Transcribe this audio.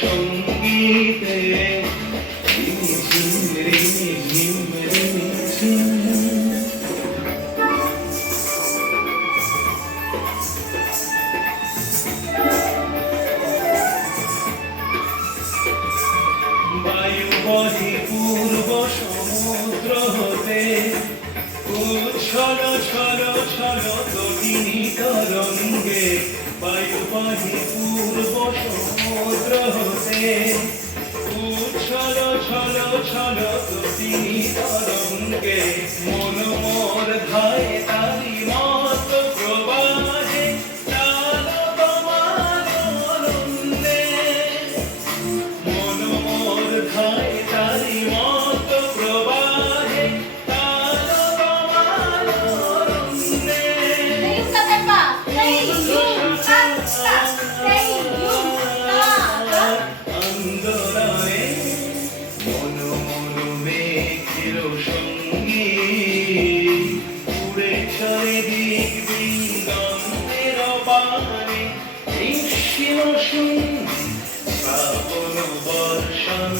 সঙ্গীতে বায়ু বহে পূর্ব সমুদ্র হতে উচ্ছল ছল ছল তটিনী তরঙ্গে বায়ু বহে পূর্ব সমুদ্র হতে উচ্ছল ছল ছল তটিনী তরঙ্গে মন মোর ধায় তারি মত প্রবাহে চাল তোমার আনন্দে মন মোর ধায় তারি মত প্রবাহে চাল তোমার আনন্দে আন্দোলনে মন মন মেঘের সঙ্গী উড়ে চারিদিক বৃন্দাবনের পানে নিঃসীম শূন্য শ্রাবণ বর্ষণ